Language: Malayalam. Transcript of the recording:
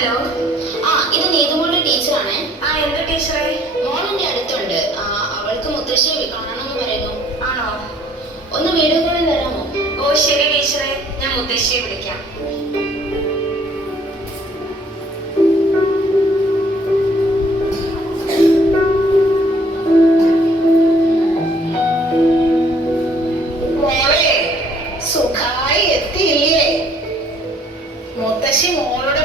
ഹലോ. ഇത് നീതുമോളുടെ ടീച്ചറാണേ. എന്താ ടീച്ചറെ? മോളെന്റെ അടുത്തുണ്ട്. അവൾക്ക് മുത്തശ്ശിയെ കാണണമെന്ന് പറയുന്നു. ആണോ? ഒന്ന് വീഡിയോ കോളിൽ തരാമോ? ഓ ശരി ടീച്ചറെ, ഞാൻ മുത്തശ്ശിയെ വിളിക്കാം. മോളെ സുഖായി എത്തിയില്ലേ? മുത്തശ്ശി മോളുടെ